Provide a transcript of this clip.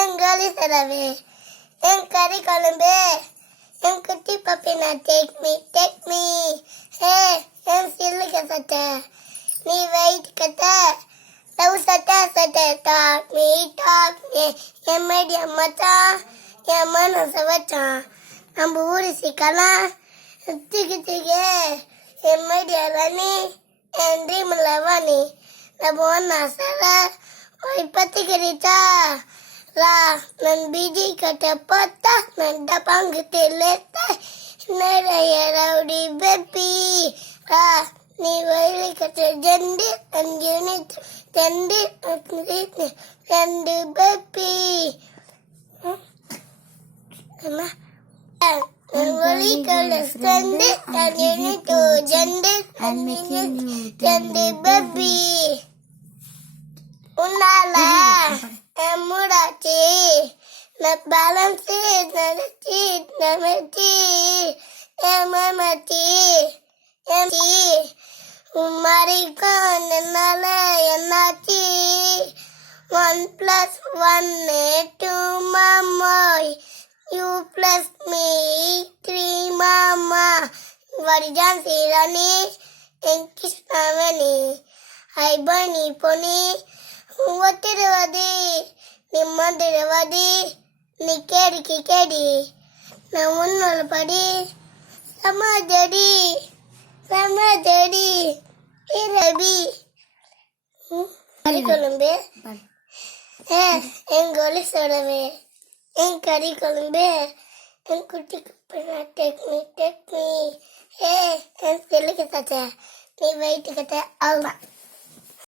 எங்காலி தரவே என் கறி குழம்பு என் குட்டி பப்பி நான் டேக் மீ என் சில்லுக்கு சட்டை நீ வெயிட் கட்ட லவ் சட்டை டாக் மீ என் மீடியம் மச்சான் என் மனசை வச்சான் நம்ம ஊரு சிக்கலாம் திக்கு என் மீடியா ராணி என் ட்ரீம்ல வாணி நம்ம ஒன்னா சார இப்பத்திக்கிறிச்சா ரா நான் பிஜி கட்ட பார்த்தா நான் டப்பாங்கு தெரியல நிறைய ரவுடி பேபி ரா நீ வயலி கட்ட ஜண்டு அஞ்சு ரெண்டு பேபி அம்மா வழி கல ஸ்டண்டு அஞ்சு டூ ஜண்டு ரெண்டு பேபி உன்னால மூடாச்சி நான் பேலன்ஸ் நமச்சி ஏமாச்சி உமாரிக்கும் என்னால என்னாச்சு 1+1 2 மாமோய் you plus me 3 mama வரிஜான் சீரானி என் கிருஷ்ணாவணி ஐ பனி பொனி ஒத்திருவதி நிம்மதிருவதி நீ கேடி நான் உன்னோட படி சமாதடி இரபி கறி குழம்பு என் கோலி சொல்லவே என் கறி குழம்பு என் குட்டி டேக் மீ என் செல்லுக்கு தச்ச நீ வெயிட்டு கட்ட அவ்வளோதான்.